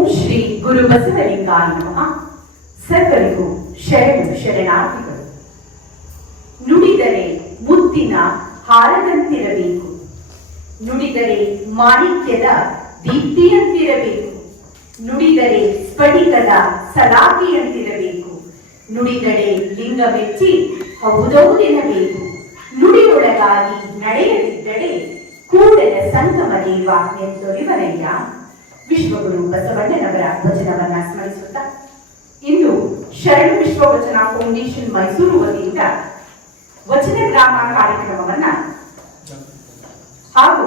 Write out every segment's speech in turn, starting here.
ಓಂ ಶ್ರೀ ಗುರು ಬಸವಲಿಂಗಾಯ ನಮಃ. ಸರ್ವರಿಗೂ ಶರಣು ಶರಣಾರ್ಥಿಗಳು. ನುಡಿದರೆ ಮುತ್ತಿನ ಹಾರದಂತಿರಬೇಕು, ನುಡಿದರೆ ಮಾಣಿಕ್ಯದ ದೀಪ್ತಿಯಂತಿರಬೇಕು, ನುಡಿದರೆ ಸ್ಫಟಿಕದ ಸಲಾಕೆಯಂತಿರಬೇಕು, ನುಡಿದರೆ ಲಿಂಗ ಮೆಚ್ಚಿ ಹೌದೌದೆನ್ನಬೇಕು, ನುಡಿಯೊಳಗಾಗಿ ನಡೆಯದಿದ್ದರೆ ಕೂಡಲ ಸಂಗಮ ದೇವ ಎಂದೊಲಿವನಯ್ಯ. ವಿಶ್ವಗುರು ಬಸವಣ್ಣನವರ ವಚನವನ್ನ ಸ್ಮರಿಸುತ್ತಾ ಇಂದು ಶರಣ ವಿಶ್ವವಚನ ಫೌಂಡೇಶನ್ ಮೈಸೂರು ವತಿಯಿಂದ ವಚನ ಗ್ರಾಮ ಕಾರ್ಯಕ್ರಮವನ್ನ ಹಾಗೂ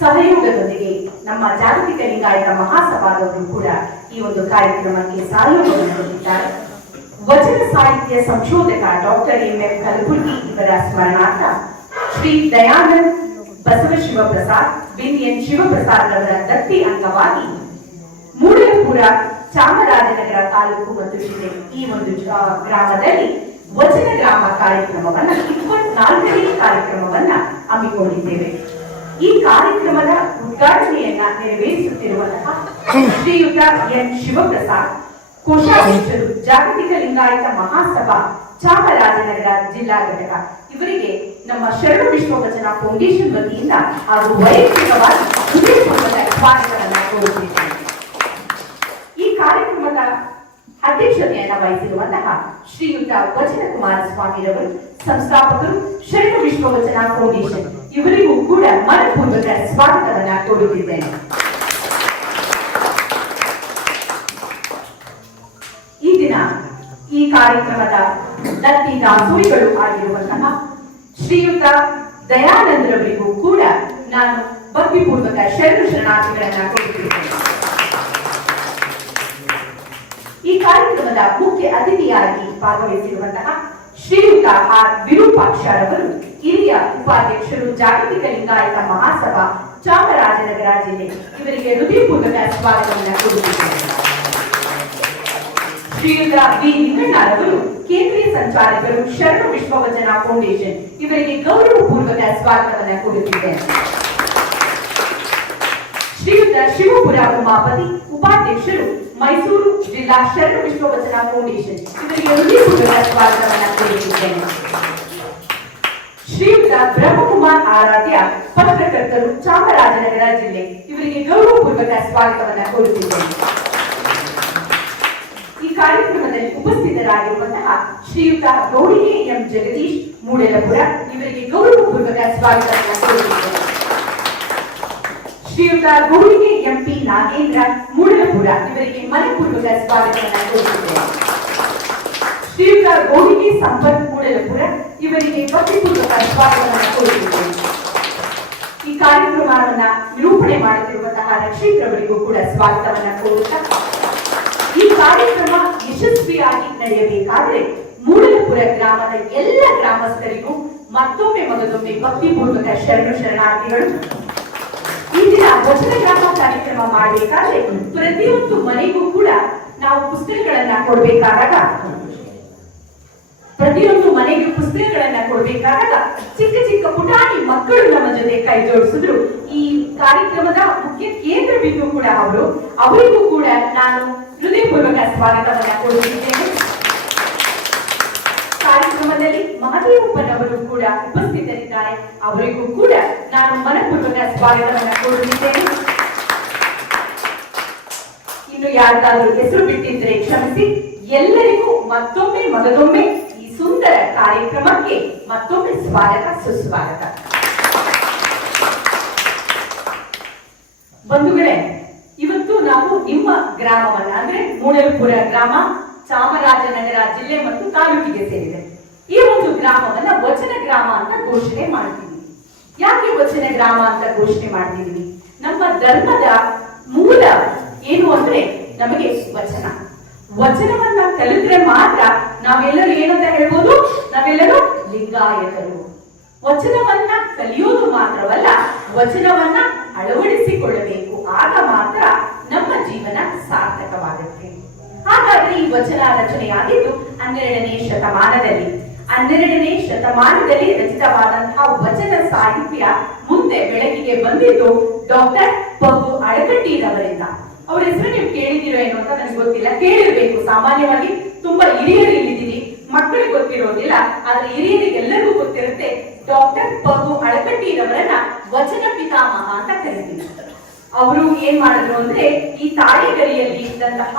ಸಹಯೋಗದೊಂದಿಗೆ ನಮ್ಮ ಜಾಗತಿಕ ಲಿಂಗಾಯತ ಮಹಾಸಭಾದವರು ಕೂಡ ಈ ಒಂದು ಕಾರ್ಯಕ್ರಮಕ್ಕೆ ಸಹಯೋಗವನ್ನು ಕೊಟ್ಟಿದ್ದಾರೆ. ವಚನ ಸಾಹಿತ್ಯ ಸಂಶೋಧಕ ಡಾಕ್ಟರ್ ಎಂ.ಎಂ. ಕಲಬುರ್ಗಿ ಇವರ ಸ್ಮರಣಾರ್ಥ ಶ್ರೀ ದಯಾನಂದ್ ಬಸವಶಿವ ಪ್ರಸಾದ್ ಬಿಎನ್ ಶಿವಪ್ರಸಾದ್ ಅವರ ದತ್ತಿ ಅಂಗವಾಗಿ ಮೂಡಲಪುರ ಚಾಮರಾಜನಗರ ತಾಲೂಕು ಮತ್ತು ಜಿಲ್ಲೆ ಈ ಒಂದು ಗ್ರಾಮದಲ್ಲಿ ವಚನ ಗ್ರಾಮ ಕಾರ್ಯಕ್ರಮವನ್ನ 24ನೇ ಕಾರ್ಯಕ್ರಮವನ್ನ ಹಮ್ಮಿಕೊಂಡಿದ್ದೇವೆ. ಈ ಕಾರ್ಯಕ್ರಮದ ಉದ್ಘಾಟನೆಯನ್ನ ನೆರವೇರಿಸುತ್ತಿರುವಂತಹ ಶ್ರೀಯುತ ಎನ್ ಶಿವಪ್ರಸಾದ್, ಕೋಶಾಧ್ಯಕ್ಷರು, ಜಾಗತಿಕ ಲಿಂಗಾಯತ ಮಹಾಸಭಾ ಚಾಮರಾಜನಗರ ಜಿಲ್ಲಾ ಘಟಕ, ಇವರಿಗೆ ನಮ್ಮ ಶರಣ ವಿಶ್ವವಚನ ಫೌಂಡೇಶನ್ ವತಿಯಿಂದ ಹಾಗೂ ವೈಯಕ್ತಿಕವಾಗಿ ಹೃದಯಪೂರ್ವಕ ಸ್ವಾಗತವನ್ನ ಕೋರುತ್ತಿದ್ದೇನೆ. ಈ ಕಾರ್ಯಕ್ರಮದ ಅಧ್ಯಕ್ಷತೆಯನ್ನ ವಹಿಸಿರುವಂತಹ ಶ್ರೀಯುತ ವಚನ ಕುಮಾರ ಸ್ವಾಮಿರವರು, ಸಂಸ್ಥಾಪಕರು, ಶರಣ ವಿಶ್ವವಚನ ಫೌಂಡೇಶನ್, ಇವರಿಗೂ ಕೂಡ ಮನಪೂರ್ವಕ ಸ್ವಾಗತವನ್ನ ಕೋರುತ್ತಿದ್ದೇನೆ. ಈ ದಿನ ಈ ಕಾರ್ಯಕ್ರಮದ ದತ್ತಿ ದಾಸೋಹಿಗಳು ಆಗಿರುವಂತಹ ಶ್ರೀಯುತ ದಯಾನಂದರವರಿಗೂ ಕೂಡ ನಾನು ಭಕ್ತಿಪೂರ್ವಕ ಶರಣು ಶರಣಾರ್ಥಿಗಳನ್ನ ಕೊಡುತ್ತಿದ್ದೇನೆ. ಈ ಕಾರ್ಯಕ್ರಮದ ಮುಖ್ಯ ಅತಿಥಿಯಾಗಿ ಭಾಗವಹಿಸಿರುವಂತಹ ಶ್ರೀಯುತ ಆರ್ ವಿರೂಪಾಕ್ಷರವರು, ಹಿರಿಯ ಉಪಾಧ್ಯಕ್ಷರು, ಜಾಗತಿಕ ಲಿಂಗಾಯತ ಮಹಾಸಭಾ ಚಾಮರಾಜನಗರ ಜಿಲ್ಲೆ, ಇವರಿಗೆ ಹೃದಯಪೂರ್ವಕ ಸ್ವಾಗತವನ್ನು ಕೊಡುತ್ತಿದ್ದೇನೆ. ಶ್ರೀಯುತ ವಿ ನಿಂಗಣ್ಣರವರು, ಕೇಂದ್ರೀಯ ಸಂಚಾಲಕರು, ಶರಣ ವಿಶ್ವವಚನ ಫೌಂಡೇಶನ್, ಇವರಿಗೆ ಗೌರವಪೂರ್ವಕ ಸ್ವಾಗತವನ್ನು ಕೋರುತ್ತಿದ್ದೇನೆ. ಶ್ರೀಯುತ ಶಿವಪುರ ಉಮಾಪತಿ, ಉಪಾಧ್ಯಕ್ಷರು, ಮೈಸೂರು ಜಿಲ್ಲಾ ಶರಣ ವಿಶ್ವವಚನ ಫೌಂಡೇಶನ್, ಇವರಿಗೆ ಹೃದಯಪೂರ್ವಕ ಸ್ವಾಗತವನ್ನು ಕೋರುತ್ತಿದ್ದೇನೆ. ಶ್ರೀಯುತ ಬ್ರಹ್ಮಕುಮಾರ್ ಆರಾಧ್ಯ, ಪತ್ರಕರ್ತರು, ಚಾಮರಾಜನಗರ ಜಿಲ್ಲೆ, ಇವರಿಗೆ ಗೌರವಪೂರ್ವಕ ಸ್ವಾಗತವನ್ನು ಕೋರುತ್ತಿದ್ದೇನೆ. ಈ ಕಾರ್ಯಕ್ರಮದಲ್ಲಿ ಉಪಸ್ಥಿತರಾಗಿರುವಂತಹ ಶ್ರೀಯುತ ಗೌಡಿಗೆ ಎಂ ಜಗದೀಶ್, ಮೂಡಲಪುರ, ಇವರಿಗೆ ಗೌರವಪೂರ್ವಕ ಸ್ವಾಗತವನ್ನು ಕೋರುತ್ತಿದ್ದೇನೆ. ಶ್ರೀಯುತ ಗೌಡಿಗೆ ಎಂಪಿ ನಾಗೇಂದ್ರ, ಮೂಡಲಪುರ, ಇವರಿಗೆ ಮನಪೂರ್ವಕ ಸ್ವಾಗತವನ್ನು ಕೋರುತ್ತಿದ್ದೇನೆ. ಶ್ರೀಯುತ ಗೌಡಿಗೆ ಸಂಪತ್, ಮೂಡಲಪುರ, ಇವರಿಗೆ ಭಕ್ತಿಪೂರ್ವಕ ಸ್ವಾಗತವನ್ನು ಕೋರುತ್ತಿದ್ದೇನೆ. ಈ ಕಾರ್ಯಕ್ರಮವನ್ನ ನಿರೂಪಣೆ ಮಾಡುತ್ತಿರುವಂತಹ ರಕ್ಷಿತ್ರವರಿಗೂ ಕೂಡ ಸ್ವಾಗತವನ್ನು ಕೋರುತ್ತಾ, ಈ ಕಾರ್ಯಕ್ರಮ ಯಶಸ್ವಿಯಾಗಿ ನಡೆಯಬೇಕಾದರೆ ಮೂಡಲಪುರ ಗ್ರಾಮದ ಎಲ್ಲ ಗ್ರಾಮಸ್ಥರಿಗೂ ಮತ್ತೊಮ್ಮೆ ಮಗದೊಮ್ಮೆ ಭಕ್ತಿಪೂರ್ವಕ ಶರಣು ಶರಣಾರ್ಥಿಗಳು. ಈ ದಿನ ವಚನ ಗ್ರಾಮ ಕಾರ್ಯಕ್ರಮ ಮಾಡಬೇಕಾದ್ರೆ ಪ್ರತಿಯೊಂದು ಮನೆಗೂ ಕೂಡ ನಾವು ಪುಸ್ತಕಗಳನ್ನ ಕೊಡಬೇಕಾದಾಗ ಚಿಕ್ಕ ಚಿಕ್ಕ ಪುಟಾಣಿ ಮಕ್ಕಳು ನಮ್ಮ ಜೊತೆ ಕೈ ಜೋಡಿಸಿದ್ರು. ಈ ಕಾರ್ಯಕ್ರಮದ ಮುಖ್ಯ ಕೇಂದ್ರ ಬಿಂದು ಕೂಡ ಅವರಿಗೂ ಕೂಡ ನಾನು ಹೃದಯಪೂರ್ವಕ ಸ್ವಾಗತವನ್ನ ಕೋರುತ್ತಿದ್ದೇನೆ. ಕಾರ್ಯಕ್ರಮದಲ್ಲಿ ಮಹದೇವಪ್ಪನವರು ಕೂಡ ಉಪಸ್ಥಿತರಿದ್ದಾರೆ, ಅವರಿಗೂ ಕೂಡ ನಾನು ಮನಪೂರ್ವಕ ಸ್ವಾಗತವನ್ನ ಕೋರುತ್ತಿದ್ದೇನೆ. ಇನ್ನು ಯಾರಿಗಾದರೂ ಹೆಸರು ಬಿಟ್ಟಿದ್ರೆ ಕ್ಷಮಿಸಿ. ಎಲ್ಲರಿಗೂ ಮತ್ತೊಮ್ಮೆ ಮಗದೊಮ್ಮೆ ಈ ಸುಂದರ ಕಾರ್ಯಕ್ರಮಕ್ಕೆ ಮತ್ತೊಮ್ಮೆ ಸ್ವಾಗತ, ಸುಸ್ವಾಗತ. ಬಂಧುಗಳೇ, ಇವತ್ತು ನಾವು ನಿಮ್ಮ ಗ್ರಾಮವನ್ನ ಅಂದ್ರೆ ಮೂಡಲಪುರ ಗ್ರಾಮ ಚಾಮರಾಜನಗರ ಜಿಲ್ಲೆ ಮತ್ತು ತಾಲೂಕಿಗೆ ಸೇರಿದೆ. ಈ ಒಂದು ಗ್ರಾಮವನ್ನ ವಚನ ಗ್ರಾಮ ಅಂತ ಘೋಷಣೆ ಮಾಡ್ತೀವಿ. ಯಾಕೆ ವಚನ ಗ್ರಾಮ ಅಂತ ಘೋಷಣೆ ಮಾಡ್ತಿದೀವಿ? ನಮ್ಮ ಧರ್ಮದ ಮೂಲ ಏನು ಅಂದ್ರೆ ನಮಗೆ ವಚನವನ್ನ ಕಲಿತ್ರೆ ಮಾತ್ರ ನಾವೆಲ್ಲರೂ ಏನಂತ ಹೇಳ್ಬೋದು, ನಾವೆಲ್ಲರೂ ಲಿಂಗಾಯತರು. ವಚನವನ್ನ ಕಲಿಯೋದು ಮಾತ್ರವಲ್ಲ, ವಚನವನ್ನ ಅಳವಡಿಸಿಕೊಳ್ಳಬೇಕು. ಆಗ ಮಾತ್ರ ನಮ್ಮ ಜೀವನ ಸಾರ್ಥಕವಾಗುತ್ತೆ. ಹಾಗಾದ್ರೆ ಈ ವಚನ ರಚನೆಯಾಗಿದ್ದು 12ನೇ ಶತಮಾನದಲ್ಲಿ ರಚಿತವಾದಂತಹ ವಚನ ಸಾಹಿತ್ಯ ಮುಂದೆ ಬೆಳಕಿಗೆ ಬಂದಿದ್ದು ಡಾಕ್ಟರ್ ಪಗು ಅಡಕಟ್ಟಿರವರಿಂದ. ಅವ್ರ ಹೆಸರು ನೀವು ಕೇಳಿದಿರೋ ಏನೋ ಅಂತ ನನಗೆ ಗೊತ್ತಿಲ್ಲ, ಕೇಳಿರ್ಬೇಕು. ಸಾಮಾನ್ಯವಾಗಿ ತುಂಬಾ ಹಿರಿಯರು ಇಲ್ಲಿದ್ದೀರಿ, ಮಕ್ಕಳಿಗೆ ಗೊತ್ತಿರೋದಿಲ್ಲ, ಆದ್ರೆ ಹಿರಿಯರಿಗೆಲ್ಲರಿಗೂ ಗೊತ್ತಿರುತ್ತೆ. ಡಾಕ್ಟರ್ ಪಗು ಹಳಕಟ್ಟಿರವರನ್ನ ವಚನ ಪಿತಾಮಹ ಅಂತ ಕರಿತೀವಿ. ಅವರು ಏನ್ ಮಾಡಿದ್ರು ಅಂದ್ರೆ ಈ ತಾಳೆಗರಿಯಲ್ಲಿ ಇದ್ದಂತಹ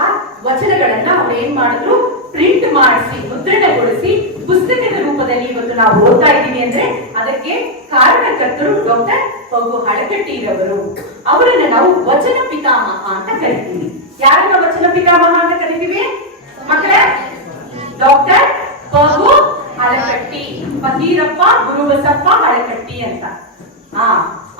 ವಚನಗಳನ್ನ ಅವ್ರು ಏನ್ ಮಾಡಿದ್ರು, ಪ್ರಿಂಟ್ ಮಾಡಿಸಿ ಮುದ್ರಣಗೊಳಿಸಿ ಪುಸ್ತಕದ ರೂಪದಲ್ಲಿ ಇವತ್ತು ನಾವು ಓದ್ತಾ ಇದ್ದೀವಿ ಅಂದ್ರೆ ಅದಕ್ಕೆ ಕಾರಣಕರ್ತರು ಡಾಕ್ಟರ್ ಪಗು ಹಳಕಟ್ಟಿರವರು. ಅವರನ್ನ ನಾವು ವಚನ ಪಿತಾಮಹ ಅಂತ ಕರಿತೀವಿ. ಯಾರನ್ನ ವಚನ ಪಿತಾಮಹ ಅಂತ ಕರಿತೀವಿ ಮಕ್ಕಳೇ? ಡಾಕ್ಟರ್ ಪಗು ಹಳಕಟ್ಟಿ, ಫಕೀರಪ್ಪ ಗುರುಬಸಪ್ಪ ಹಳಕಟ್ಟಿ ಅಂತ.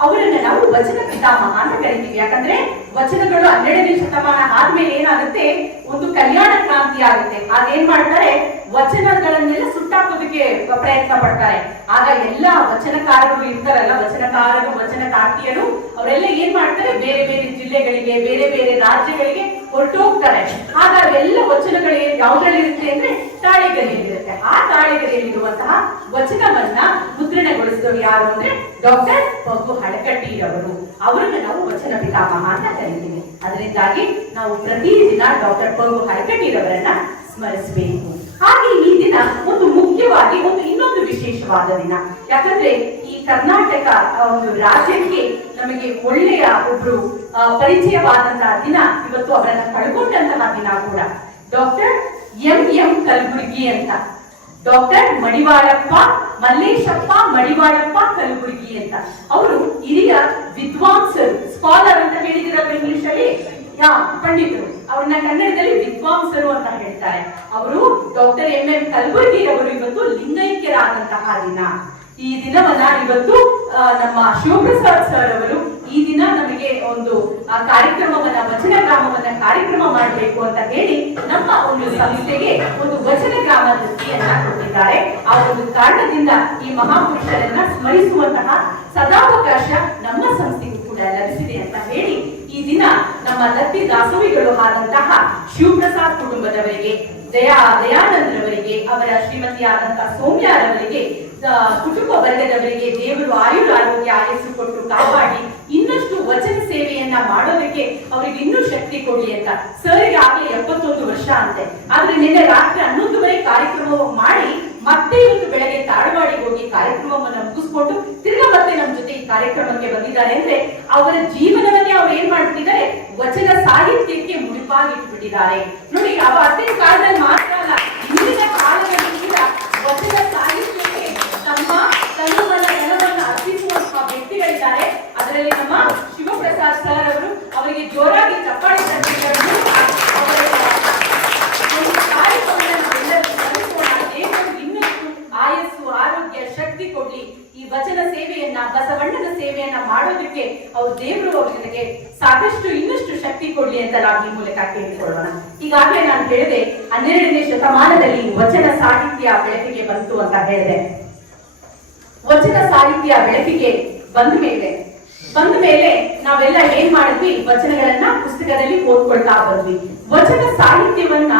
ಅವರನ್ನ ನಾವು ವಚನ ಪಿತಾಮಹ ಅಂತ ಕರಿತೀವಿ. ಯಾಕಂದ್ರೆ ವಚನಗಳು 12ನೇ ಶತಮಾನ ಆದ್ಮೇಲೆ ಏನಾಗುತ್ತೆ, ಒಂದು ಕಲ್ಯಾಣ ಕ್ರಾಂತಿ ಆಗುತ್ತೆ. ಅದೇನ್ ಮಾಡ್ತಾರೆ, ವಚನಗಳನ್ನೆಲ್ಲ ಸುಟ್ಟಾಕೋದಕ್ಕೆ ಪ್ರಯತ್ನ ಪಡ್ತಾರೆ. ಆಗ ಎಲ್ಲ ವಚನಕಾರರು ಇರ್ತಾರಲ್ಲ, ವಚನಕಾರರು ವಚನಕಾರ್ತಿಯರು, ಅವರೆಲ್ಲ ಏನ್ ಮಾಡ್ತಾರೆ, ಬೇರೆ ಬೇರೆ ಜಿಲ್ಲೆಗಳಿಗೆ ಬೇರೆ ಬೇರೆ ರಾಜ್ಯಗಳಿಗೆ ಹೊರಟೋಗ್ತಾರೆ. ಆಗ ಅವೆಲ್ಲ ವಚನಗಳು ಯಾವ್ದ್ರಲ್ಲಿರುತ್ತೆ ಅಂದ್ರೆ ತಾಳೆಗರಿಯಲ್ಲಿರುತ್ತೆ. ಆ ತಾಳೆಗರಿಯಲ್ಲಿರುವಂತಹ ವಚನವನ್ನ ಮುದ್ರಣಗೊಳಿಸಿದವರು ಯಾರು ಅಂದ್ರೆ ಡಾಕ್ಟರ್ ಪಗು ಹಳಕಟ್ಟಿರವರು. ಅವರನ್ನ ನಾವು ವಚನ ಪಿತಾಮಹ ಅಂತ ಕರಿತೀವಿ. ಅದರಿಂದಾಗಿ ನಾವು ಪ್ರತಿದಿನ ಡಾಕ್ಟರ್ ಪಗು ಹಳಕಟ್ಟಿರವರನ್ನ ಸ್ಮರಿಸಬೇಕು. ಹಾಗೆ ಈ ದಿನ ಒಂದು ಮುಖ್ಯವಾಗಿ ಇನ್ನೊಂದು ವಿಶೇಷವಾದ ದಿನ. ಯಾಕಂದ್ರೆ ಈ ಕರ್ನಾಟಕ ಒಂದು ರಾಜ್ಯಕ್ಕೆ ನಮಗೆ ಒಳ್ಳೆಯ ಒಬ್ರು ಪರಿಚಯವಾದಂತಹ ದಿನ ಇವತ್ತು. ಅವರನ್ನ ಕಳ್ಕೊಂಡಂತಹ ದಿನ ಕೂಡ. ಡಾಕ್ಟರ್ ಎಂ ಕಲಬುರ್ಗಿ ಅಂತ, ಡಾಕ್ಟರ್ ಮಡಿವಾಳಪ್ಪ ಮಲ್ಲೇಶಪ್ಪ ಮಡಿವಾಳಪ್ಪ ಕಲಬುರ್ಗಿ ಅಂತ. ಅವರು ಹಿರಿಯ ವಿದ್ವಾಂಸರು, ಸ್ಕಾಲರ್ ಅಂತ ಹೇಳಿದಿರಲ್ಲ ಇಂಗ್ಲಿಷ್ ಅಲ್ಲಿ, ಪಂಡಿತರು. ಅವ್ರನ್ನ ಕನ್ನಡದಲ್ಲಿ ವಿದ್ವಾಂಸರು ಅಂತ ಹೇಳ್ತಾರೆ. ಅವರು ಡಾಕ್ಟರ್ ಎಂ ಕಲಬುರ್ಗಿ ಅವರು ಇವತ್ತು ಲಿಂಗೈಕ್ಯರಾದಂತಹ ದಿನ. ಈ ದಿನವನ್ನ ಇವತ್ತು ನಮ್ಮ ಶಿವಪ್ರಸಾದ್ ಸರ್ ಅವರು ಈ ದಿನ ನಮಗೆ ಒಂದು ಕಾರ್ಯಕ್ರಮವನ್ನ, ವಚನ ಗ್ರಾಮವನ್ನ ಕಾರ್ಯಕ್ರಮ ಮಾಡಬೇಕು ಅಂತ ಹೇಳಿ ನಮ್ಮ ಒಂದು ಸಂಸ್ಥೆಗೆ ಒಂದು ವಚನ ಗ್ರಾಮ ದೃಷ್ಟಿಯನ್ನ ಕೊಟ್ಟಿದ್ದಾರೆ. ಆ ಒಂದು ಕಾರಣದಿಂದ ಈ ಮಹಾಪುರುಷರನ್ನ ಸ್ಮರಿಸುವಂತಹ ಸದಾವಕಾಶ ನಮ್ಮ ಸಂಸ್ಥೆಗೂ ಕೂಡ ಲಭಿಸಿದೆ ಅಂತ ಹೇಳಿ ಈ ದಿನ ನಮ್ಮ ದತ್ತಿ ದಾಸೋಹಿಗಳು ಆದಂತಹ ಶಿವಪ್ರಸಾದ್ ಕುಟುಂಬದವರಿಗೆ, ದಯಾನಂದ್ರವರಿಗೆ, ಅವರ ಶ್ರೀಮತಿಯಾದಂತಹ ಸೌಮ್ಯಾರವರಿಗೆ, ಕುಟುಂಬ ವರ್ಗದವರಿಗೆ ದೇವರು ಆರೋಗ್ಯ ಆಯಸ್ಸು ಕೊಟ್ಟು ಕಾಪಾಡಿ ಇನ್ನಷ್ಟು ವಚನ ಸೇವೆಯನ್ನ ಮಾಡೋದಕ್ಕೆ ಅವರಿಗೆ ಇನ್ನೂ ಶಕ್ತಿ ಕೊಡಿ ಅಂತ. ಸರಿಗೆ ಆಗಲೇ 71 ವರ್ಷ ಅಂತೆ. ಆದ್ರೆ ನಿನ್ನೆ ರಾತ್ರಿ 11:30 ಕಾರ್ಯಕ್ರಮ ಮಾಡಿ ಮತ್ತೆ ಇವತ್ತು ಬೆಳಗ್ಗೆ ತಾಳವಾಡಿಗೆ ಹೋಗಿ ಕಾರ್ಯಕ್ರಮವನ್ನು ಮುಗಿಸ್ಕೊಂಡು ತಿರ್ಗಾ ಮತ್ತೆ ನಮ್ಮ ಜೊತೆ ಈ ಕಾರ್ಯಕ್ರಮಕ್ಕೆ ಬಂದಿದ್ದಾರೆ. ಅಂದ್ರೆ ಅವರ ಜೀವನವನ್ನೇ ಅವ್ರು ಏನ್ ಮಾಡ್ತಿದ್ದಾರೆ, ವಚನ ಸಾಹಿತ್ಯಕ್ಕೆ ಮುಡಿಪಾಗಿಟ್ಬಿಟ್ಟಿದ್ದಾರೆ. ನೋಡಿ, ಅವತ್ತಿನ ಕಾಲದಲ್ಲಿ ಮಾತ್ರ ಅಲ್ಲ, ಇಂದಿನ ಕಾಲದಲ್ಲಿ ಕೂಡ ವಚನ ಸಾಹಿತ್ಯಕ್ಕೆ ತಮ್ಮ ತನುವನ್ನ ಧನವನ್ನ ಅರ್ಪಿಸುವಂತಹ ವ್ಯಕ್ತಿಗಳಿದ್ದಾರೆ. ಅದರಲ್ಲಿ ನಮ್ಮ ಶಿವಪ್ರಸಾದ್ ಸರ್ ಅವರು, ಅವರಿಗೆ ಜೋರಾಗಿ ಚಪ್ಪಾಳೆ ತಟ್ಟುವುದನ್ನು ಇನ್ನಷ್ಟು ಆಯಸ್ಸು ಆರೋಗ್ಯ ಶಕ್ತಿ ಕೊಡ್ಲಿ. ಈ ವಚನ ಸೇವೆಯನ್ನ, ಬಸವಣ್ಣನ ಸೇವೆಯನ್ನ ಮಾಡೋದಕ್ಕೆ ಅವ್ರು ದೇವರು ಅವರಿಗೆ ಸಾಕಷ್ಟು ಇನ್ನಷ್ಟು ಶಕ್ತಿ ಕೊಡ್ಲಿ ಅಂತ ನಾವು ಈ ಮೂಲಕ ಕೇಳಿಕೊಳ್ಳೋಣ. ಈಗಾಗಲೇ ನಾನು ಹೇಳಿದೆ 12ನೇ ಶತಮಾನದಲ್ಲಿ ವಚನ ಸಾಹಿತ್ಯ ಬೆಳಕಿಗೆ ಬಂತು ಅಂತ ಹೇಳಿದೆ. ವಚನ ಸಾಹಿತ್ಯ ಬೆಳಕಿಗೆ ಬಂದ ಮೇಲೆ ನಾವೆಲ್ಲ ಏನ್ ಮಾಡಿದ್ವಿ, ವಚನಗಳನ್ನ ಪುಸ್ತಕದಲ್ಲಿ ಓದ್ಕೊಳ್ತಾ ಬಂದ್ವಿ. ವಚನ ಸಾಹಿತ್ಯವನ್ನ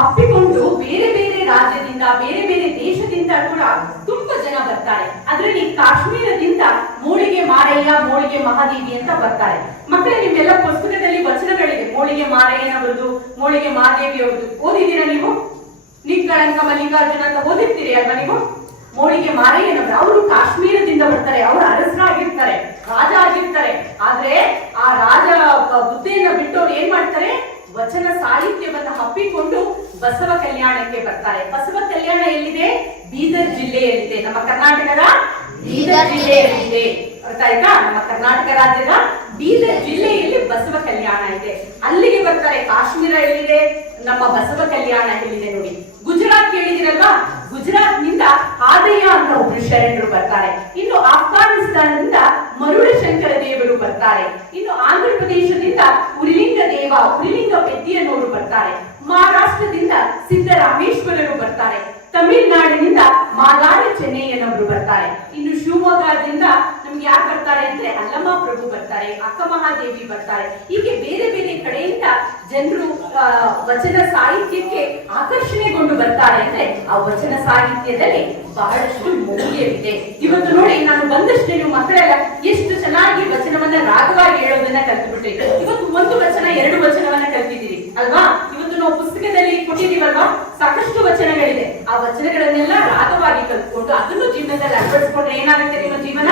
ಅಪ್ಪಿಕೊಂಡು ಬೇರೆ ಬೇರೆ ರಾಜ್ಯದಿಂದ, ಬೇರೆ ಬೇರೆ ದೇಶದಿಂದ ಕೂಡ ತುಂಬಾ ಜನ ಬರ್ತಾರೆ. ಅದರಲ್ಲಿ ಕಾಶ್ಮೀರದಿಂದ ಮೋಳಿಗೆ ಮಾರಯ್ಯ, ಮೋಳಿಗೆ ಮಹಾದೇವಿ ಅಂತ ಬರ್ತಾರೆ. ಮಕ್ಕಳೇ, ನಿಮ್ಮೆಲ್ಲ ಪುಸ್ತಕದಲ್ಲಿ ವಚನಗಳಿದೆ. ಮೋಳಿಗೆ ಮಾರಯ್ಯನವರದು, ಮೋಳಿಗೆ ಮಹಾದೇವಿ ಅವರದು ಓದಿದ್ದೀರಾ ನೀವು? ನಿಕ್ಕಳಂಕ ಮಲ್ಲಿಕಾರ್ಜುನ ಅಂತ ಓದಿರ್ತೀರಿ ಅಲ್ವಾ ನೀವು? ಮೋಳಿಗೆ ಮಾರಯ್ಯನವರು ಅವರು ಕಾಶ್ಮೀರದಿಂದ ಬರ್ತಾರೆ. ಅವರು ಅರಸರಾಗಿರ್ತಾರೆ, ರಾಜ ಆಗಿರ್ತಾರೆ. ಆದ್ರೆ ಆ ರಾಜ ಹುದ್ದೆಯನ್ನ ಬಿಟ್ಟವ್ರು ಏನ್ ಮಾಡ್ತಾರೆ, ವಚನ ಸಾಹಿತ್ಯವನ್ನ ಹಪ್ಪಿಕೊಂಡು ಬಸವ ಕಲ್ಯಾಣಕ್ಕೆ ಬರ್ತಾರೆ. ಬಸವ ಕಲ್ಯಾಣ ಎಲ್ಲಿದೆ? ಬೀದರ್ ಜಿಲ್ಲೆಯಲ್ಲಿದೆ. ನಮ್ಮ ಕರ್ನಾಟಕದ ಬೀದರ್ ಜಿಲ್ಲೆಯಲ್ಲಿದೆ. ಅರ್ಥ ಆಯ್ತಾ? ನಮ್ಮ ಕರ್ನಾಟಕ ರಾಜ್ಯದ ಬೀದರ್ ಜಿಲ್ಲೆಯಲ್ಲಿ ಬಸವ ಕಲ್ಯಾಣ ಇದೆ. ಅಲ್ಲಿಗೆ ಬರ್ತಾರೆ. ಕಾಶ್ಮೀರ ಎಲ್ಲಿದೆ? ನಮ್ಮ ಬಸವ ಕಲ್ಯಾಣ ಎಲ್ಲಿದೆ ನೋಡಿ. ಗುಜರಾತ್ ಕೇಳಿದಿರಲ್ವಾ? ಗುಜರಾತ್ ನಿಂದ ಆದಯ್ಯ ಅಂತ ಒಬ್ರು ಶರಣರು ಬರ್ತಾರೆ. ಇನ್ನು ಆಫ್ಘಾನಿಸ್ತಾನದಿಂದ ಮರುಳ ಶಂಕರ ದೇವರು ಬರ್ತಾರೆ. ಇನ್ನು ಆಂಧ್ರ ಪ್ರದೇಶದಿಂದ ಉರಿಲಿಂಗ ದೇವ, ಉರಿಲಿಂಗ ಪೆದ್ದಿಯನವರು ಬರ್ತಾರೆ. ಮಹಾರಾಷ್ಟ್ರದಿಂದ ಸಿದ್ದರಾಮೇಶ್ವರರು ಬರ್ತಾರೆ. ತಮಿಳುನಾಡಿನಿಂದ ಮಾದಾರ ಚೆನ್ನಯ್ಯನವರು ಬರ್ತಾರೆ. ಇನ್ನು ಶಿವಮೊಗ್ಗದಿಂದ ನಮ್ಗೆ ಯಾರು ಬರ್ತಾರೆ ಅಂದ್ರೆ ಅಲ್ಲಮ್ಮ ಪ್ರಭು ಬರ್ತಾರೆ, ಅಕ್ಕ ಮಹಾದೇವಿ ಬರ್ತಾರೆ. ಹೀಗೆ ಬೇರೆ ಬೇರೆ ಕಡೆಯಿಂದ ಜನರು ವಚನ ಸಾಹಿತ್ಯಕ್ಕೆ ಆಕರ್ಷಣೆಗೊಂಡು ಬರ್ತಾರೆ. ಅಂದ್ರೆ ಆ ವಚನ ಸಾಹಿತ್ಯದಲ್ಲಿ ಬಹಳಷ್ಟು ಮೌಲ್ಯವಿದೆ. ಇವತ್ತು ನೋಡಿ, ನಾನು ಬಂದಷ್ಟೇ ನೀವು ಮಕ್ಕಳೆಲ್ಲ ಎಷ್ಟು ಚೆನ್ನಾಗಿ ವಚನವನ್ನ ರಾಗವಾಗಿ ಹೇಳೋದನ್ನ ಕಲ್ತುಬಿಟ್ರಿ. ಇವತ್ತು ಒಂದು ವಚನ, 2 ವಚನಗಳಿದೆ. ಆ ವಚನಗಳನ್ನೆಲ್ಲ ರಾಗವಾಗಿ ಕಲ್ತ್ಕೊಂಡು ಅದನ್ನು ಜೀವನದಲ್ಲಿ ಅಳವಡಿಸ್ಕೊಂಡ್ರೆ ಏನಾಗುತ್ತೆ? ನಿಮ್ಮ ಜೀವನ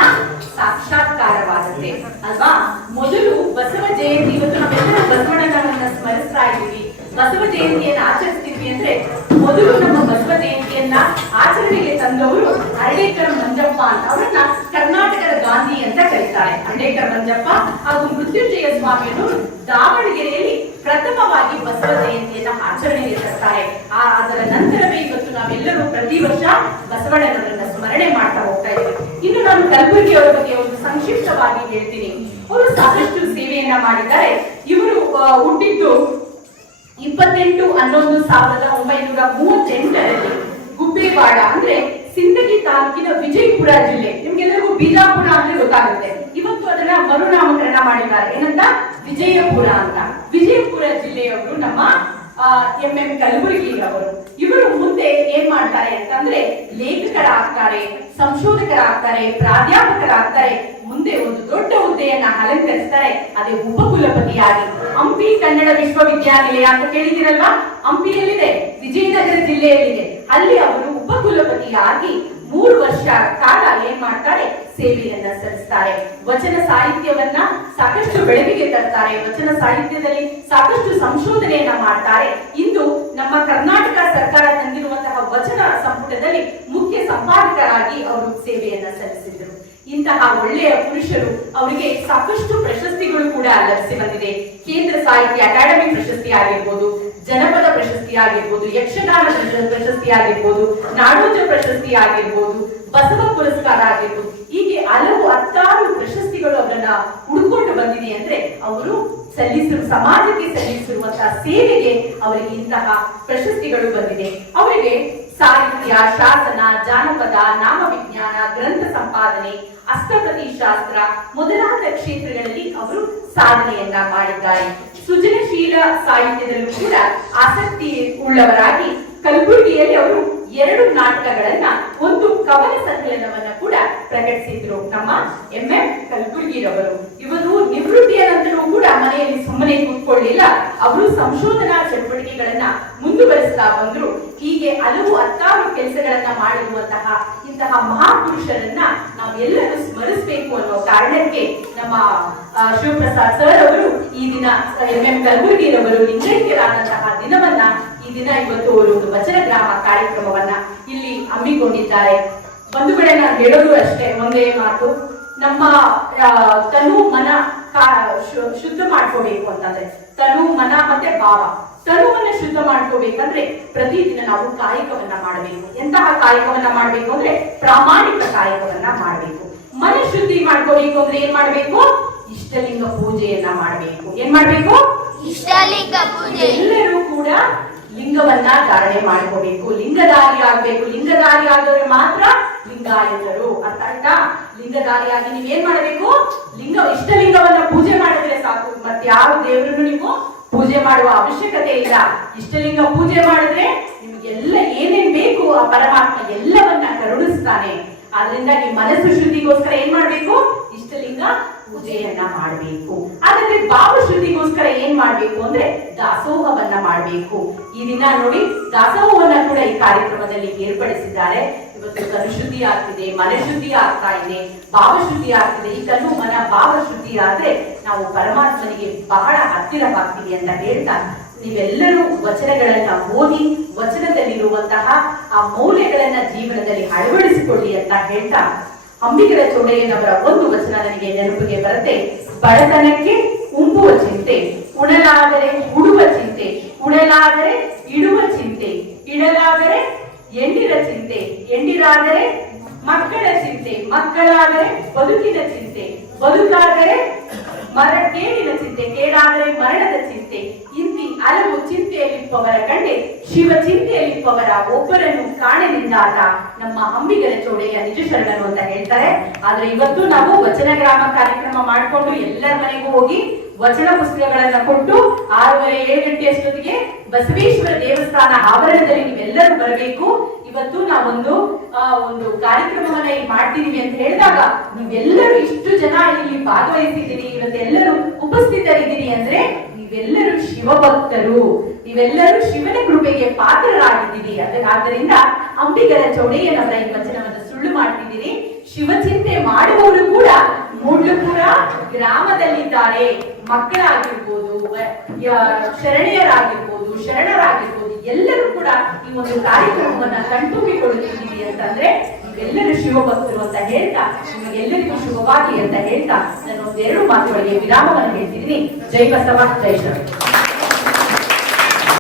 ಸಾಕ್ಷಾತ್ಕಾರವಾಗುತ್ತೆ ಅಲ್ವಾ? ಮೊದಲು ಬಸವ ಜಯಂತಿ, ಇವತ್ತು ನಾವೆಲ್ಲರೂ ಬಸವಣ್ಣನವರನ್ನ ಸ್ಮರಿಸ್ತಾ ಇದ್ದೀವಿ, ಬಸವ ಜಯಂತಿಯನ್ನ ಆಚರಿಸ್ತೀವಿ ಅಂದ್ರೆ ಮೊದಲು ನಮ್ಮ ಬಸವ ಜಯಂತಿಯನ್ನ ಆಚರಣೆಗೆ ತಂದವರು ಅರಳೇಕರ ಮಂಜಪ್ಪ ಅಂತ. ಅವರನ್ನ ಕರ್ನಾಟಕದ ಗಾಂಧಿ ಅಂತ ಕರೀತಾರೆ. ಅರಳೇಕರ ಮಂಜಪ್ಪ ಹಾಗೂ ಮೃತ್ಯುಂಜಯ ಸ್ವಾಮಿಯವರು ದಾವಣಗೆರೆಯಲ್ಲಿ ಪ್ರಥಮವಾಗಿ ಬಸವ ಜಯಂತಿಯನ್ನ ಆಚರಣೆಗೆ ತರ್ತಾರೆ. ಅದರ ನಂತರವೇ ಇವತ್ತು ನಾವೆಲ್ಲರೂ ಪ್ರತಿ ವರ್ಷ ಬಸವಣ್ಣನವರನ್ನ ಸ್ಮರಣೆ ಮಾಡ್ತಾ ಹೋಗ್ತಾ ಇದ್ದೀವಿ. ಇನ್ನು ನಾನು ಕಲಬುರ್ಗಿ ಅವರ ಬಗ್ಗೆ ಒಂದು ಸಂಕ್ಷಿಪ್ತವಾಗಿ ಹೇಳ್ತೀನಿ. ಅವರು ಸಾಕಷ್ಟು ಸೇವೆಯನ್ನ ಮಾಡಿದ್ದಾರೆ. ಇವರು ಹುಟ್ಟಿದ್ದು 28/11/1938ರಲ್ಲಿ ಗುಬ್ಬೇವಾಡ ಅಂದ್ರೆ ಸಿಂದಗಿ ತಾಲೂಕಿನ ವಿಜಯಪುರ ಜಿಲ್ಲೆ. ನಿಮ್ಗೆಲ್ಲರಿಗೂ ಬಿಜಾಪುರ ಅಂದ್ರೆ ಗೊತ್ತಾಗುತ್ತೆ. ಇವತ್ತು ಅದನ್ನ ಮರುನಾಮಕರಣ ಮಾಡಿದ್ದಾರೆ. ಏನಂತ? ವಿಜಯಪುರ ಅಂತ. ವಿಜಯಪುರ ಜಿಲ್ಲೆಯವರು ನಮ್ಮ ಎಂ ಕಲಬುರ್ಗಿ ಅವರು. ಇವರು ಮುಂದೆ ಏನ್ ಮಾಡ್ತಾರೆ ಅಂತಂದ್ರೆ ಲೇಖಕರಾಗ್ತಾರೆ, ಸಂಶೋಧಕರಾಗ್ತಾರೆ, ಪ್ರಾಧ್ಯಾಪಕರಾಗ್ತಾರೆ. ಮುಂದೆ ಒಂದು ದೊಡ್ಡ ಹುದ್ದೆಯನ್ನ ಅಲಂಕರಿಸ್ತಾರೆ. ಅದೇ ಉಪಕುಲಪತಿಯಾಗಿ ಹಂಪಿ ಕನ್ನಡ ವಿಶ್ವವಿದ್ಯಾನಿಲಯ ಅಂತ ಕೇಳಿದಿರಲ್ವಾ? ಹಂಪಿಯಲ್ಲಿದೆ, ವಿಜಯನಗರ ಜಿಲ್ಲೆಯಲ್ಲಿದೆ. ಅಲ್ಲಿ ಅವರು ಉಪಕುಲಪತಿಯಾಗಿ 3 ವರ್ಷ ಕಾಲ ಏನ್ ಮಾಡ್ತಾರೆ? ಸೇವೆಯನ್ನ ಸಲ್ಲಿಸ್ತಾರೆ. ವಚನ ಸಾಹಿತ್ಯವನ್ನ ಸಾಕಷ್ಟು ಬೆಳಕಿಗೆ ತರ್ತಾರೆ. ವಚನ ಸಾಹಿತ್ಯದಲ್ಲಿ ಸಾಕಷ್ಟು ಸಂಶೋಧನೆಯನ್ನ ಮಾಡ್ತಾರೆ. ಇಂದು ನಮ್ಮ ಕರ್ನಾಟಕ ಸರ್ಕಾರ ತಂದಿರುವಂತಹ ವಚನ ಸಂಪುಟದಲ್ಲಿ ಮುಖ್ಯ ಸಂಪಾದಕರಾಗಿ ಅವರು ಸೇವೆಯನ್ನ ಸಲ್ಲಿಸಿದರು. ಇಂತಹ ಒಳ್ಳೆಯ ಪುರುಷರು, ಅವರಿಗೆ ಸಾಕಷ್ಟು ಪ್ರಶಸ್ತಿಗಳು ಕೂಡ ಲಭಿಸಿ ಬಂದಿದೆ. ಕೇಂದ್ರ ಸಾಹಿತ್ಯ ಅಕಾಡೆಮಿ ಪ್ರಶಸ್ತಿ ಆಗಿರ್ಬೋದು, ಜನಪದ ಪ್ರಶಸ್ತಿ ಆಗಿರ್ಬೋದು, ಯಕ್ಷಗಾನ ಪ್ರಶಸ್ತಿ ಆಗಿರ್ಬೋದು, ನಾಡೋಜ ಪ್ರಶಸ್ತಿ ಆಗಿರ್ಬೋದು, ಬಸವ ಪುರಸ್ಕಾರ ಆಗಿರ್ಬೋದು, ಹೀಗೆ ಹತ್ತಾರು ಪ್ರಶಸ್ತಿಗಳು ಅವರನ್ನ ಹುಡುಕೊಂಡು ಬಂದಿದೆ. ಅಂದ್ರೆ ಅವರು ಸಮಾಜಕ್ಕೆ ಸಲ್ಲಿಸಿರುವಂತಹ ಸೇವೆಗೆ ಅವರಿಗೆ ಇಂತಹ ಪ್ರಶಸ್ತಿಗಳು ಬಂದಿದೆ. ಅವರಿಗೆ ಸಾಹಿತ್ಯ, ಶಾಸನ, ಜಾನಪದ, ನಾಮವಿಜ್ಞಾನ, ಗ್ರಂಥ ಸಂಪಾದನೆ, ಅಷ್ಟಪದಿ ಶಾಸ್ತ್ರ ಮೊದಲಾದ ಕ್ಷೇತ್ರಗಳಲ್ಲಿ ಅವರು ಸಾಧನೆಯನ್ನ ಮಾಡಿದ್ದಾರೆ. ಸೃಜನಶೀಲ ಸಾಹಿತ್ಯದಲ್ಲೂ ಕೂಡ ಆಸಕ್ತಿ ಉಳ್ಳವರಾಗಿ ಕಲಬುರಗಿಯಲ್ಲಿ ಅವರು 2 ನಾಟಕಗಳನ್ನ, ಒಂದು ಕವನ ಸಂಕಲನವನ್ನ ಕೂಡ ಪ್ರಕಟಿಸಿದ್ರು ನಮ್ಮ ಎಂ ಕಲಬುರ್ಗಿರವರು. ಇವರು ನಿವೃತ್ತಿಯ ನಂತರವೂ ಕೂಡ ಮನೆಯಲ್ಲಿ ಸುಮ್ಮನೆ ಕೂತ್ಕೊಳ್ಳಿಲ್ಲ. ಅವರು ಸಂಶೋಧನಾ ಚಟುವಟಿಕೆಗಳನ್ನ ಮುಂದುವರಿಸ್ತಾ ಬಂದ್ರು. ಹೀಗೆ ಹತ್ತಾರು ಕೆಲಸಗಳನ್ನ ಮಾಡಿರುವಂತಹ ಇಂತಹ ಮಹಾಪುರುಷರನ್ನ ನಾವೆಲ್ಲರೂ ಸ್ಮರಿಸಬೇಕು ಅನ್ನೋ ಕಾರಣಕ್ಕೆ ನಮ್ಮ ಶಿವಪ್ರಸಾದ್ ಸರ್ ಅವರು ಈ ದಿನ ಎಂ ಕಲಬುರ್ಗಿರವರು ಲಿಂಗೈಕ್ಯರಾದಂತಹ ದಿನವನ್ನ ಈ ದಿನ ಇವತ್ತು ಅವರು ಒಂದು ವಚನ ಗ್ರಾಮ ಕಾರ್ಯಕ್ರಮವನ್ನ ಇಲ್ಲಿ ಹಮ್ಮಿಕೊಂಡಿದ್ದಾರೆ. ಬಂಧುಗಳೇ, ನಾನು ಹೇಳೋದು ಅಷ್ಟೇ ಒಂದೇ ಮಾತು. ನಮ್ಮ ತನು ಮನ ಶುದ್ಧ ಮಾಡ್ಕೋಬೇಕು ಅಂತಂದ್ರೆ ತನು ಮನ ಮತ್ತೆ ಭಾವ. ತನುವನ್ನ ಶುದ್ಧ ಮಾಡ್ಕೋಬೇಕಂದ್ರೆ ಪ್ರತಿದಿನ ನಾವು ಕಾಯಕವನ್ನ ಮಾಡಬೇಕು. ಎಂತಹ ಕಾಯಕವನ್ನ ಮಾಡ್ಬೇಕು ಅಂದ್ರೆ ಪ್ರಾಮಾಣಿಕ ಕಾಯಕವನ್ನ ಮಾಡ್ಬೇಕು. ಮನ ಶುದ್ಧಿ ಮಾಡ್ಕೋಬೇಕು ಅಂದ್ರೆ ಏನ್ ಮಾಡ್ಬೇಕು? ಇಷ್ಟಲಿಂಗ ಪೂಜೆಯನ್ನ ಮಾಡ್ಬೇಕು. ಏನ್ ಮಾಡ್ಬೇಕು? ಇಷ್ಟಲಿಂಗ ಪೂಜೆ. ಎಲ್ಲರೂ ಕೂಡ ಲಿಂಗವನ್ನ ಧಾರಣೆ ಮಾಡ್ಕೋಬೇಕು. ಲಿಂಗಧಾರಿ ಆಗ್ಬೇಕು. ಲಿಂಗಧಾರಿ ಆದವರು ಮಾತ್ರ ಲಿಂಗಾಯತರು. ಅರ್ಥ ಆಯ್ತಾ? ಲಿಂಗಧಾರಿಯಾಗಿ ನೀವೇನ್ ಮಾಡಬೇಕು? ಇಷ್ಟಲಿಂಗವನ್ನ ಪೂಜೆ ಮಾಡಿದ್ರೆ ಸಾಕು. ಮತ್ತೆ ಯಾವ ದೇವರನ್ನು ನೀವು ಪೂಜೆ ಮಾಡುವ ಅವಶ್ಯಕತೆ ಇಲ್ಲ. ಇಷ್ಟಲಿಂಗ ಪೂಜೆ ಮಾಡಿದ್ರೆ ನಿಮ್ಗೆಲ್ಲ ಏನೇನ್ ಬೇಕು ಆ ಪರಮಾತ್ಮ ಎಲ್ಲವನ್ನ ಕರುಣಿಸ್ತಾನೆ. ಆದ್ರಿಂದ ಈ ಮನಸ್ಸು ಶುದ್ಧಿಗೋಸ್ಕರ ಏನ್ ಮಾಡ್ಬೇಕು? ಇಷ್ಟಲಿಂಗ ಪೂಜೆಯನ್ನ ಮಾಡಬೇಕು. ಹಾಗಾದ್ರೆ ಭಾವ ಶುದ್ಧಿಗೋಸ್ಕರ ಏನ್ ಮಾಡ್ಬೇಕು ಅಂದ್ರೆ ದಾಸೋಹವನ್ನ ಮಾಡ್ಬೇಕು. ಈ ದಿನ ನೋಡಿ ದಾಸೋಹವನ್ನ ಕೂಡ ಈ ಕಾರ್ಯಕ್ರಮದಲ್ಲಿ ಏರ್ಪಡಿಸಿದ್ದಾರೆ. ಇವತ್ತು ತನು ಶುದ್ಧಿ ಆಗ್ತಿದೆ, ಮನಶುದ್ಧಿ ಆಗ್ತಾ ಇದೆ, ಭಾವ ಶುದ್ಧಿ ಆಗ್ತಿದೆ. ಈ ತನು ಮನ ಭಾವ ಶುದ್ಧಿ ಆದ್ರೆ ನಾವು ಪರಮಾತ್ಮನಿಗೆ ಬಹಳ ಹತ್ತಿರವಾಗ್ತೀವಿ ಅಂತ ಹೇಳ್ತಾ, ನೀವೆಲ್ಲರೂ ವಚನಗಳನ್ನ ಓದಿ ವಚನದಲ್ಲಿರುವಂತಹ ಆ ಮೌಲ್ಯಗಳನ್ನ ಜೀವನದಲ್ಲಿ ಅಳವಡಿಸಿಕೊಳ್ಳಿ ಅಂತ ಹೇಳ್ತಾ, ಅಂಬಿಗರ ಚೌಡಯ್ಯನವರ ಒಂದು ವಚನ ನನಗೆ ನೆನಪಿಗೆ ಬರುತ್ತೆ. ಬಡತನಕ್ಕೆ ಉಂಬುವ ಚಿಂತೆ, ಉಣಲಾದರೆ ಉಡುವ ಚಿಂತೆ, ಉಡಲಾದರೆ ಇಡುವ ಚಿಂತೆ, ಇಡಲಾದರೆ ಎಂಡಿರ ಚಿಂತೆ, ಎಂಡಿರಾದರೆ ಮಕ್ಕಳ ಚಿಂತೆ, ಮಕ್ಕಳಾದರೆ ಬದುಕಿನ ಚಿಂತೆ, ಬದುಕಾದರೆ ಕೇಡಿನ ಚಿಂತೆ, ಕೇಡಾದರೆ ಮರಣದ ಚಿಂತೆ. ಇಂತಿ ಹಲವು ಚಿಂತೆಯಲ್ಲಿಪ್ಪವರ ಕಂಡೆ ಶಿವ ಚಿಂತೆಯಲ್ಲಿಪ್ಪವರ ಒಬ್ಬರನ್ನು ಕಾಣಲಿಂದಾತ ನಮ್ಮ ಅಂಬಿಗರ ಚೌಡಯ್ಯ ನಿಜ ಶರಣರು ಅಂತ ಹೇಳ್ತಾರೆ. ಆದ್ರೆ ಇವತ್ತು ನಾವು ವಚನ ಗ್ರಾಮ ಕಾರ್ಯಕ್ರಮ ಮಾಡಿಕೊಂಡು ಎಲ್ಲರ ಮನೆಗೂ ಹೋಗಿ ವಚನ ಪುಸ್ತಕಗಳನ್ನ ಕೊಟ್ಟು 6:30-7 ಗಂಟೆ ಅಷ್ಟೊತ್ತಿಗೆ ಬಸವೇಶ್ವರ ದೇವಸ್ಥಾನ ಆವರಣದಲ್ಲಿ ನೀವೆಲ್ಲರೂ ಬರಬೇಕು. ಇವತ್ತು ನಾವೊಂದು ಕಾರ್ಯಕ್ರಮವನ್ನ ಇಲ್ಲಿ ಮಾಡ್ತಿದೀವಿ ಅಂತ ಹೇಳಿದಾಗ ನೀವೆಲ್ಲರೂ ಇಷ್ಟು ಜನ ಇಲ್ಲಿ ಭಾಗವಹಿಸಿದ್ದೀರಿ, ಇವತ್ತೆಲ್ಲರೂ ಉಪಸ್ಥಿತರಿದ್ದೀರಿ ಅಂದ್ರೆ ನೀವೆಲ್ಲರೂ ಶಿವಭಕ್ತರು, ನೀವೆಲ್ಲರೂ ಶಿವನ ಕೃಪೆಗೆ ಪಾತ್ರರಾಗಿದ್ದೀರಿ. ಆದ್ದರಿಂದ ಅಂಬಿಗರ ಚೌಡಯ್ಯನವರ ಈ ವಚನವನ್ನು ಸುಳ್ಳು ಮಾಡ್ತಿದ್ದೀರಿ. ಶಿವಚಿಂತೆ ಮಾಡುವವರು ಕೂಡ ಮೂಡ್ಲುಪುರ ಗ್ರಾಮದಲ್ಲಿದ್ದಾರೆ. ಮಕ್ಕಳಾಗಿರ್ಬೋದು, ಶರಣೆಯರಾಗಿರ್ಬೋದು, ಶರಣರಾಗಿರ್ಬೋದು, ಎಲ್ಲರೂ ಕೂಡ ಈ ಒಂದು ಕಾರ್ಯಕ್ರಮವನ್ನ ಕಣ್ತುಂಬಿಕೊಳ್ಳುತ್ತಿದ್ದೀರಿ ಅಂತಂದ್ರೆ ನೀವೆಲ್ಲರೂ ಶಿವಭಕ್ತರು ಅಂತ ಹೇಳ್ತಾ, ನಿಮಗೆಲ್ಲರಿಗೂ ಶುಭವಾಗಿ ಅಂತ ಹೇಳ್ತಾ ನಾನು ಒಂದೆರಡು ಮಾತುಗಳಿಗೆ ವಿರಾಮವನ್ನು ಹೇಳ್ತಿದ್ದೀನಿ. ಜೈ ಬಸವ, ಜೈ ಶ್ರೀ.